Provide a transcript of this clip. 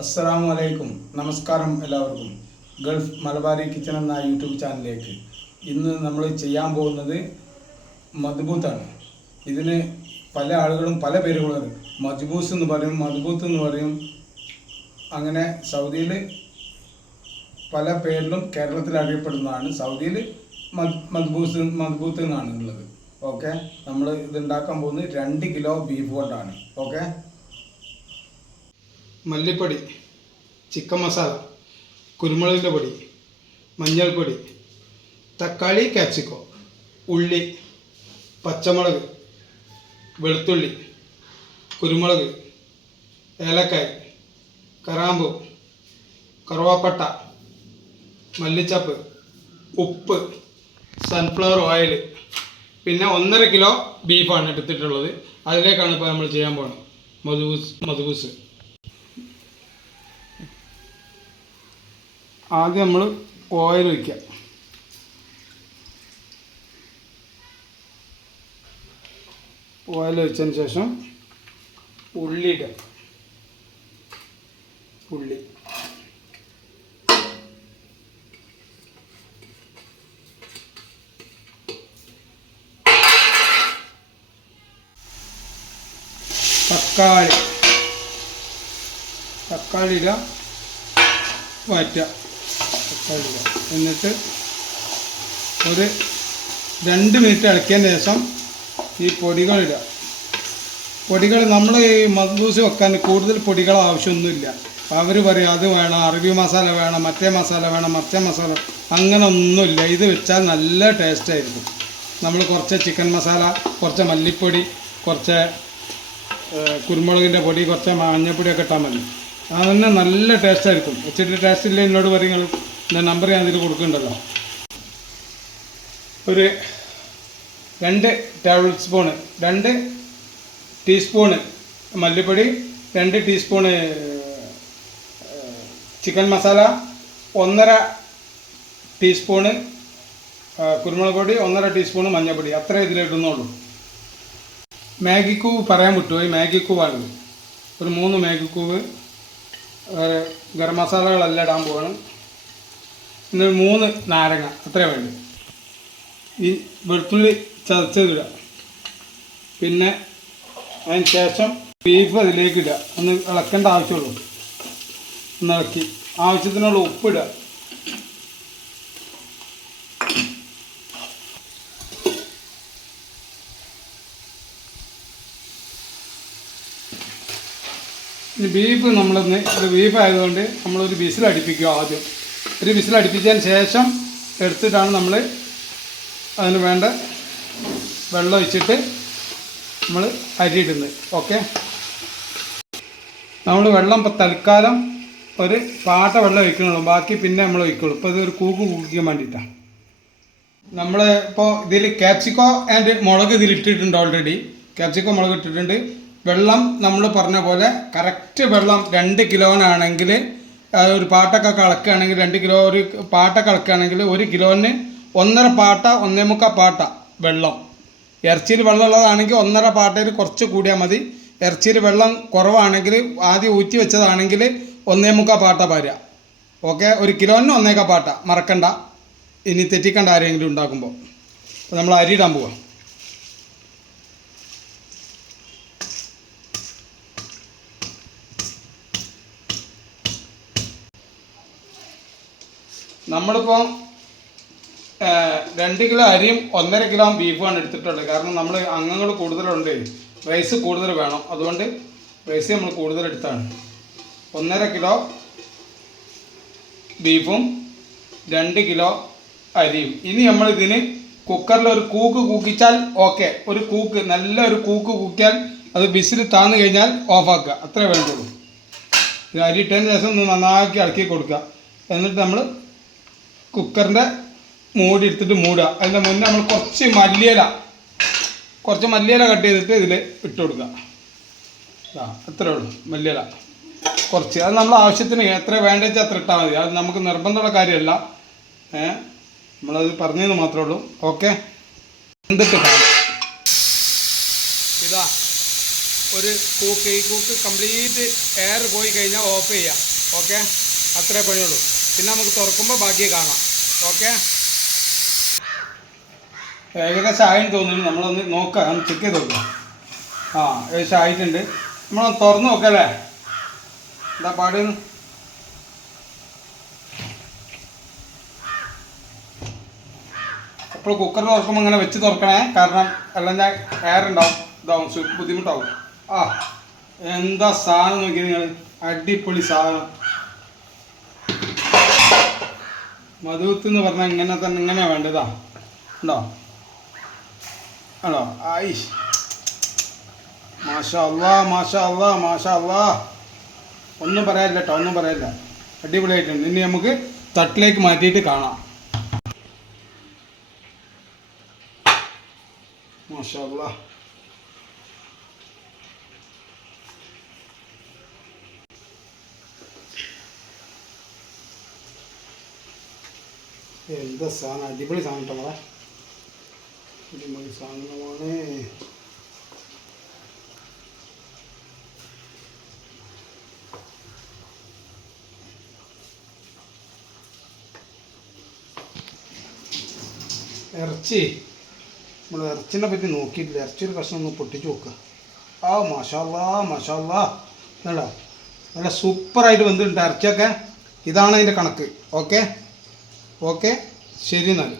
അസ്സലാമു വലൈക്കും നമസ്കാരം എല്ലാവർക്കും. ഗൾഫ് മലബാരി കിച്ചൺ എന്ന യൂട്യൂബ് ചാനലിലേക്ക്. ഇന്ന് നമ്മൾ ചെയ്യാൻ പോകുന്നത് മദ്ബൂത്താണ്. ഇതിന് പല ആളുകളും പല പേരുകളും മജ്ബൂസ് എന്ന് പറയും മദ്ബൂത്ത് എന്ന് പറയും. അങ്ങനെ സൗദിയിൽ പല പേരിലും കേരളത്തിൽ അറിയപ്പെടുന്നതാണ്. സൗദിയിൽ മധുബൂസ് മദ്ബൂത്ത് എന്നാണ് ഉള്ളത്. ഓക്കെ? നമ്മൾ ഇത് ഉണ്ടാക്കാൻ പോകുന്നത് രണ്ട് കിലോ ബീഫ് കൊണ്ടാണ്. ഓക്കെ? മല്ലിപ്പൊടി ചിക്കൻ മസാല കുരുമുളകിന്റെ പൊടി മഞ്ഞൾപ്പൊടി തക്കാളി കാപ്സിക്കോ ഉള്ളി പച്ചമുളക് വെളുത്തുള്ളി കുരുമുളക് ഏലക്കായ് കറാമ്പു കറുവാപ്പട്ട മല്ലിച്ചപ്പ് ഉപ്പ് സൺഫ്ലവർ ഓയിൽ പിന്നെ ഒന്നര കിലോ ബീഫാണ് എടുത്തിട്ടുള്ളത്. അതിലേക്കാണ് ഇപ്പോൾ നമ്മൾ ചെയ്യാൻ പോകുന്നത് മധുബൂസ് മധുബൂസ് ആദ്യം നമ്മൾ ഓയിൽ ഒഴിക്കുക. ഓയിൽ ഒഴിച്ചതിന് ശേഷം ഉള്ളി ഇടുക. ഉള്ളി. തക്കാളി. തക്കാളി ഇടുക വറ്റുക തക്കാളി എന്നിട്ട് ഒരു രണ്ട് മിനിറ്റ് ഇളക്കിയതിന് ശേഷം ഈ പൊടികളിടുക പൊടികൾ നമ്മൾ ഈ മദ്ദൂസ് വെക്കാൻ കൂടുതൽ പൊടികൾ ആവശ്യമൊന്നുമില്ല. അവർ പറയും അത് വേണം അറബി മസാല വേണം മറ്റേ മസാല വേണം മറ്റേ മസാല അങ്ങനെ ഒന്നുമില്ല. ഇത് വെച്ചാൽ നല്ല ടേസ്റ്റ് ആയിരിക്കും. നമ്മൾ കുറച്ച് ചിക്കൻ മസാല കുറച്ച് മല്ലിപ്പൊടി കുറച്ച് കുരുമുളകിന്റെ പൊടി കുറച്ച് മഞ്ഞപ്പൊടിയൊക്കെ ഇട്ടാൽ മതി. അതന്നെ നല്ല ടേസ്റ്റ് ആയിരിക്കും. വെച്ചിട്ട് ടേസ്റ്റ് ഇല്ല എന്നോട് പറയുന്നത് എന്റെ നമ്പർ ഞാൻ ഇതിൽ കൊടുക്കുന്നുണ്ടല്ലോ. ഒരു രണ്ട് ടേബിൾ സ്പൂണ് രണ്ട് ടീസ്പൂണ് മല്ലിപ്പൊടി രണ്ട് ടീസ്പൂണ് ചിക്കൻ മസാല ഒന്നര ടീസ്പൂണ് കുരുമുളക് പൊടി ഒന്നര ടീസ്പൂണ് മഞ്ഞൾപ്പൊടി. അത്രേ ഇതിലിടുന്നുള്ളൂ മാഗി കൂവ് പറയാൻ വിട്ടുപോയി മാഗി കൂവാണിത് ഒരു മൂന്ന് മാഗിക്കൂവ് കൂവ് ഗരം മസാലകളെല്ലാം ഇടാൻ പോവാണ്. ഇന്ന് മൂന്ന് നാരങ്ങ. അത്രേ വേണ്ടു. ഈ വെളുത്തുള്ളി ചതച്ചതിടുക. പിന്നെ അതിന് ശേഷം ബീഫ് അതിലേക്ക് ഇടുക. ഒന്ന് ഇളക്കേണ്ട ആവശ്യമുള്ളൂ. ഒന്ന് ഇളക്കി. ആവശ്യത്തിനുള്ള ഉപ്പിടുക ബീഫ് നമ്മളൊന്ന് ബീഫ് ആയതുകൊണ്ട് നമ്മളൊരു വിസിൽ അടുപ്പിക്കുക ആദ്യം. ഒരു വിസിൽ അടുപ്പിച്ചതിന് ശേഷം എടുത്തിട്ടാണ് നമ്മൾ അതിന് വേണ്ട വെള്ളം ഒഴിച്ചിട്ട് നമ്മൾ അരി ഇടുന്നത് ഓക്കെ? നമ്മൾ വെള്ളം ഇപ്പം തൽക്കാലം ഒരു പാട്ട വെള്ളം ഒഴിക്കണുള്ളൂ. ബാക്കി പിന്നെ നമ്മൾ ഒഴിക്കുള്ളൂ. ഇപ്പോൾ ഇതൊരു കൂക്ക് കുക്കിക്കാൻ വേണ്ടിയിട്ടാണ് നമ്മൾ ഇപ്പോൾ ഇതിൽ ക്യാപ്സിക്കോ ആൻഡ് മുളക് ഇതിൽ ഇട്ടിട്ടുണ്ട് ഓൾറെഡി ക്യാപ്സിക്കോ മുളക് ഇട്ടിട്ടുണ്ട്. വെള്ളം നമ്മൾ പറഞ്ഞ പോലെ കറക്റ്റ് വെള്ളം രണ്ട് കിലോനാണെങ്കിൽ ഒരു പാട്ടൊക്കെ കളക്കുകയാണെങ്കിൽ രണ്ട് കിലോ ഒരു പാട്ട കളക്കുകയാണെങ്കിൽ ഒരു കിലോന് ഒന്നര പാട്ട ഒന്നേ മുക്കാൽ പാട്ട വെള്ളം. ഇറച്ചിയിൽ വെള്ളമുള്ളതാണെങ്കിൽ ഒന്നര പാട്ടയിൽ കുറച്ച് കൂടിയാൽ മതി. ഇറച്ചിയിൽ വെള്ളം കുറവാണെങ്കിൽ ആദ്യം ഊറ്റി വെച്ചതാണെങ്കിൽ ഒന്നേ മുക്കാൽ പാട്ട പാരുക ഓക്കെ? ഒരു കിലോന് ഒന്നേക്കാൽ പാട്ട. മറക്കണ്ട. ഇനി തെറ്റിക്കണ്ട ആരെങ്കിലും ഉണ്ടാക്കുമ്പോൾ. നമ്മൾ അരി ഇടാൻ പോവാം. നമ്മളിപ്പോൾ രണ്ട് കിലോ അരിയും ഒന്നര കിലോ ബീഫുമാണ് എടുത്തിട്ടുള്ളത്. കാരണം നമ്മൾ അംഗങ്ങൾ കൂടുതലുണ്ട് റൈസ് കൂടുതൽ വേണം. അതുകൊണ്ട് റൈസ് നമ്മൾ കൂടുതൽ എടുത്താണ്. ഒന്നര കിലോ ബീഫും രണ്ട് കിലോ അരിയും. ഇനി നമ്മൾ ഇതിന് കുക്കറിൽ ഒരു കൂക്ക് കൂക്കിച്ചാൽ ഓക്കെ ഒരു കൂക്ക് നല്ല ഒരു കൂക്ക് കൂക്കിയാൽ അത് ബിസിൽ താന്നു കഴിഞ്ഞാൽ ഓഫാക്കുക അത്രേ വേണ്ടുള്ളൂ. അരി ഇട്ടതിന് ശേഷം നന്നാക്കി ഇളക്കി കൊടുക്കുക. എന്നിട്ട് നമ്മൾ കുക്കറിന്റെ മൂടി എടുത്തിട്ട് മൂടുക. അതിന്റെ മുന്നേ നമ്മൾ കുറച്ച് മല്ലിയില കുറച്ച് മല്ലിയില കട്ട് ചെയ്തിട്ട് ഇതിൽ ഇട്ട് കൊടുക്കുക. ആ അത്രേ ഉള്ളൂ മല്ലിയില. കുറച്ച്. അത് നമ്മൾ ആവശ്യത്തിന് എത്ര വേണ്ടത് അത്ര ഇട്ടാൽ മതി. അത് നമുക്ക് നിർബന്ധമുള്ള കാര്യമല്ല. ഏ നമ്മളത് പറഞ്ഞത് മാത്രമേ ഉള്ളൂ. ഓക്കെ? എന്തിട്ട് ഇതാ ഒരു കൂക്ക് ഈ കൂക്ക് കംപ്ലീറ്റ് എയർ പോയി കഴിഞ്ഞാൽ ഓഫ് ചെയ്യാം. ഓക്കെ? അത്രേ പണിയുള്ളൂ. പിന്നെ നമുക്ക് തുറക്കുമ്പോൾ ബാക്കി കാണാം. ഓക്കെ. ഏകദേശം ആയെന്ന് തോന്നുന്നു. നമ്മളൊന്ന് നോക്കാം ഒന്ന് ചെക്ക് ചെയ്ത് നോക്കാം. ആ ഏകദേശം ആയിട്ടുണ്ട്. നമ്മളൊന്ന് തുറന്ന് നോക്കാം അല്ലേ? എന്താ പാട്? അപ്പോൾ കുക്കർ തുറക്കുമ്പോൾ ഇങ്ങനെ വെച്ച് തുറക്കണേ. കാരണം എല്ലാം ഞാൻ എയർ ഉണ്ടാവും. ഇതാവും ബുദ്ധിമുട്ടാവും. ആ എന്താ സാധനം നോക്കി നിങ്ങൾ? അടിപൊളി സാധനം. മധുത്ത് എന്ന് പറഞ്ഞാൽ ഇങ്ങനെ തന്നെ ഇങ്ങനെയാണ് വേണ്ടതാ. ഉണ്ടോ? ആണോ? ആയി മാഷാ അള്ളാ മാഷാ അള്ളാ മാഷാ അള്ളാ. ഒന്നും പറയാനില്ല കേട്ടോ ഒന്നും പറയാനില്ല അടിപൊളിയായിട്ടുണ്ട് ഇനി നമുക്ക് തട്ടിലേക്ക് മാറ്റിയിട്ട് കാണാം. മാഷാ അല്ലാ എന്താ സാധനം? അടിപൊളി സാധനം കേട്ടോ മോളെ. അടിപൊളി സാധനമാണ്. ഇറച്ചി. നമ്മൾ ഇറച്ചിനെ പറ്റി നോക്കിയിട്ടില്ല. ഇറച്ചി ഒരു കഷ്ണം ഒന്ന് പൊട്ടിച്ച് നോക്കുക ആ മഷാല്ലാ മഷാല്ലാ. കേട്ടോ നല്ല സൂപ്പറായിട്ട് വന്നിട്ടുണ്ട് ഇറച്ചിയൊക്കെ. ഇതാണ് അതിന്റെ കണക്ക്. ഓക്കെ? ഓക്കെ? ശരി എന്നാൽ.